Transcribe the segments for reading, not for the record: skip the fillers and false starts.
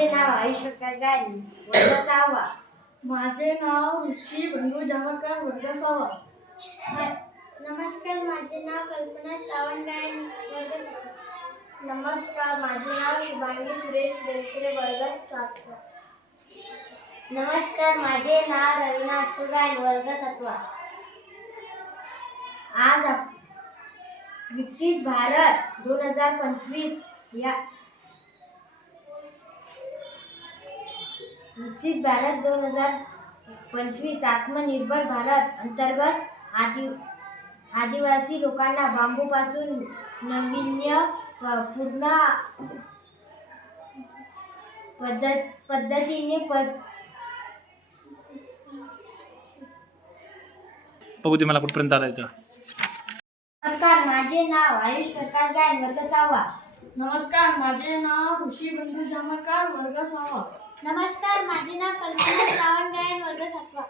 माझे नाव आयुष प्रकाश गायनी, वर्ग 6वा. माझे नाव ऋषी बंडू जामकर, वर्ग 6वा. नमस्कार, माझे नाव कल्पना श्रावण गायन, वर्ग 7वा. नमस्कार, माझे नाव शुभांगी सुरेश बेलसरे, वर्ग 7वा. नमस्कार, माझे नाव रवीना अशोक गायन, वर्ग 7वा. आज विकसित भारत 2025 या विकसित भारत 2025 आत्मनिर्भर भारत अंतर्गत आदिवासी लोकांना बांबूपासून नाविन्यपूर्ण पद्धतीने बघू दे मला कुठपर्यंत आलाय तर. नमस्कार, माझे नाव आयुष प्रकाश गायन, वर्ग 6वा. नमस्कार, माझे नाव ऋषी बंडू जामकर, वर्ग 6वा. नमस्कार, माझे नाव कल्पना श्रावण गायन, वर्ग 7वा.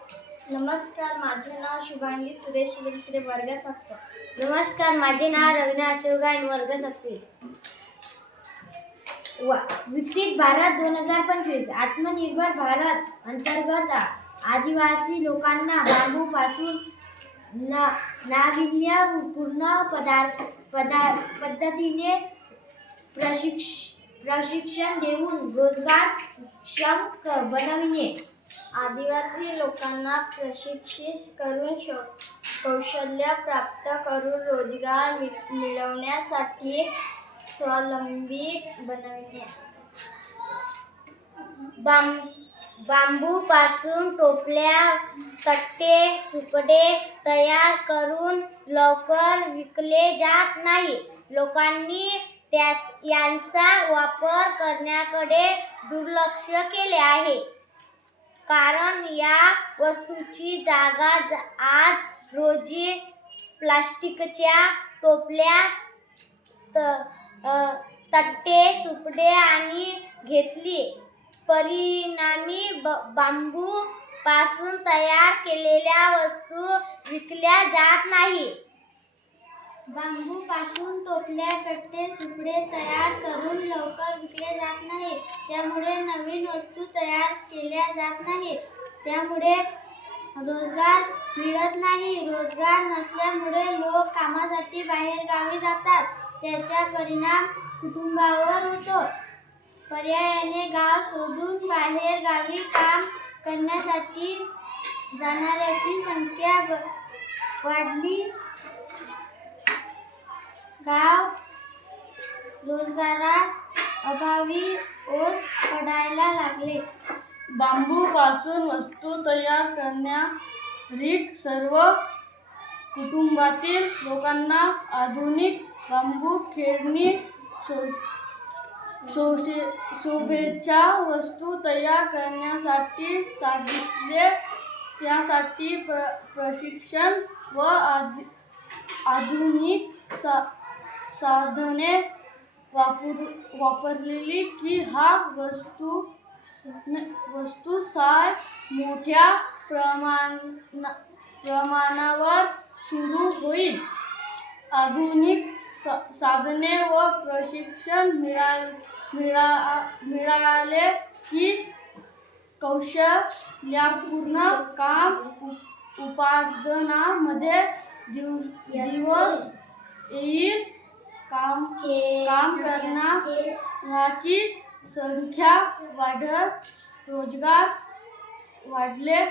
नमस्कार, माझे नाव शुभांगी सुरेश बेलसरे, वर्ग 7वा. नमस्कार, माझे नाव रवीना अशोक गायन, वर्ग 7वी. विकसित भारत 2025 आत्मनिर्भर भारत अंतर्गत आदिवासी लोकांना बांबूपासून नाविन्यपूर्ण पद्धतीने प्रशिक्षण देऊन रोजगारक्षम बनविणे. आदिवासी लोकांना प्रशिक्षित करून कौशल्य प्राप्त करून रोजगार मिळवण्यासाठी स्वावलंबी बनविणे. बांबूपासून टोपल्या, तट्टे, सुपडे तयार करून लवकर विकले जात नाही. लोकांनी यांचा वापर करण्याकडे दुर्लक्ष केले आहे, कारण या वस्तूंची जागा आज रोजी प्लास्टिकच्या टोपल्या, तट्टे, सुपडे आणि घेतली. परिणामी बांबू पासून तयार केलेल्या वस्तू विकल्या जात नाही. बांबूपासून टोपल्या, तट्टे, सुपडे तयार करून लवकर विकले जात नाही. त्यामुळे नवीन वस्तू तयार केल्या जात नाहीत. त्यामुळे रोजगार मिळत नाही. रोजगार नसल्यामुळे लोक कामासाठी बाहेर गावी जातात. त्याचा परिणाम कुटुंबावर होतो. पर्यायाने गाव सोडून बाहेर गावी काम करण्यासाठी जाणाऱ्यांची संख्या वाढली. गाव रोजगारात अभावी ओस पडायला लागले. बांबूपासून वस्तू तयार करणारी सर्व कुटुंबातील लोकांना आधुनिक बांबू खेळणी, शोभेच्या वस्तू तयार करण्यासाठी सांगितले. त्यासाठी प्रशिक्षण व आधुनिक साधने वापरली की हा वस्तू साय मोठ्या प्रमाणावर सुरू होईल. आधुनिक साधने व प्रशिक्षण मिळाले की कौशल्यपूर्ण काम उत्पादनामध्ये दिवस येईल. काम करणाऱ्यांची संख्या वाढत, रोजगार वाढले.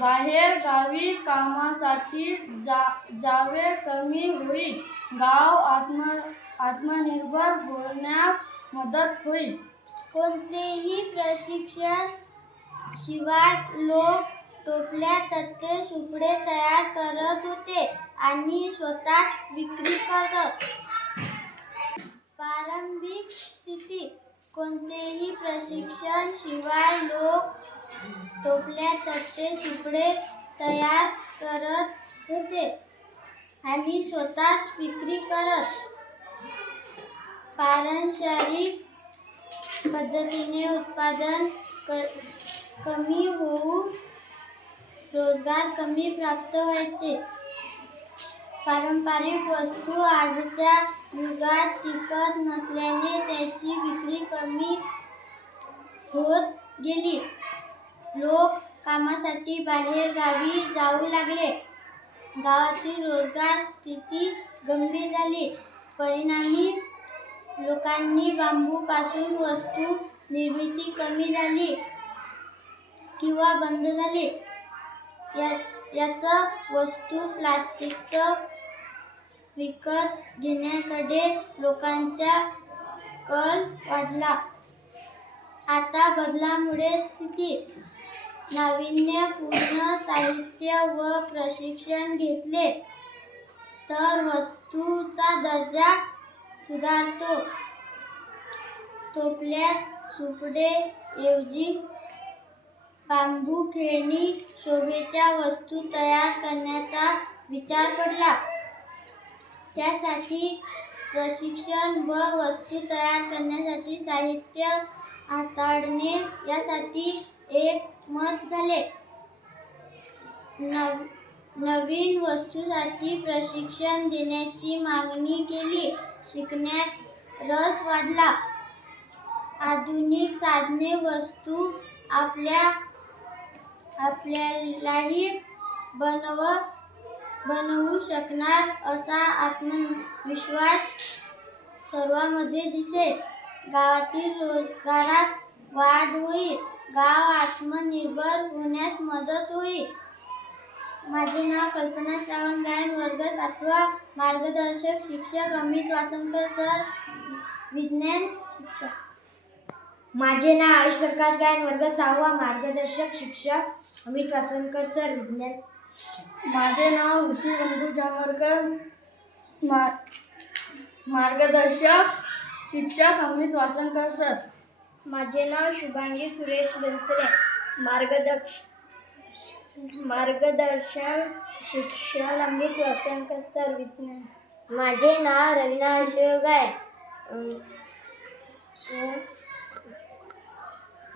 बाहेर गावी कामासाठी जावे कमी होईल. गाव आत्मनिर्भर होण्यास मदत होईल. कोणतेही प्रशिक्षण शिवाय लोक टोपल्या, तट्टे, सुपडे तयार करत होते आणि स्वतःच विक्री करत. प्रारंभिक स्थितीत कोणतेही प्रशिक्षण शिवाय लोक टोपल्या, तट्टे, सुपडे तयार करत होते आणि स्वतःच विक्री करत. पारंपरिक पद्धतीने उत्पादन कमी होऊन रोजगार कमी प्राप्त व्हायचे. पारंपरिक वस्तू आजच्या युगात टिकत नसल्याने त्याची विक्री कमी होत गेली. लोक कामासाठी बाहेर गावी जाऊ लागले. गावातील रोजगार स्थिती गंभीर झाली. परिणामी लोकांनी बांबूपासून वस्तू निर्मिती कमी झाली किंवा बंद झाली. याचं वस्तू प्लास्टिकचं विकत घेण्याकडे लोकांचा कल वाढला. आता बदलामुळे स्थिती नाविन्यपूर्ण साहित्य व प्रशिक्षण घेतले तर वस्तूचा दर्जा सुधारतो. टोपल्यात सुपडे ऐवजी बांबू खेळणी शोभेच्या वस्तू तयार करण्याचा विचार पडला. त्यासाठी प्रशिक्षण व वस्तू तयार करण्यासाठी साहित्य हाताळणे यासाठी एकमत झाले. नवीन वस्तूसाठी प्रशिक्षण देण्याची मागणी केली. शिकण्यात रस वाढला. आधुनिक साधने वस्तू आपल्यालाही बनवू शकणार असा आत्मविश्वास सर्वांमध्ये दिसे. गावातील रोजगारात वाढ होईल. गाव आत्मनिर्भर होण्यास मदत होईल. माझे नाव कल्पना श्रावण गायन, वर्ग 7वा. मार्गदर्शक शिक्षक अमित वासनकर सर, विज्ञान शिक्षक. माझे नाव आयुष प्रकाश गायन, वर्ग 6वा. मार्गदर्शक शिक्षक अमित वासनकर सर, विज्ञान. माझे नाव ऋषी बंधू जामरकर. मार्गदर्शक शिक्षक अमित वासनकर सर. माझे नाव शुभांगी सुरेश बनसरे. मार्गदर्शन शिक्षण अमित वासनकर सर, विज्ञान. माझे नाव रवीना अशोक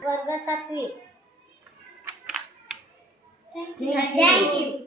वर्ग 7वी. थँक्यू.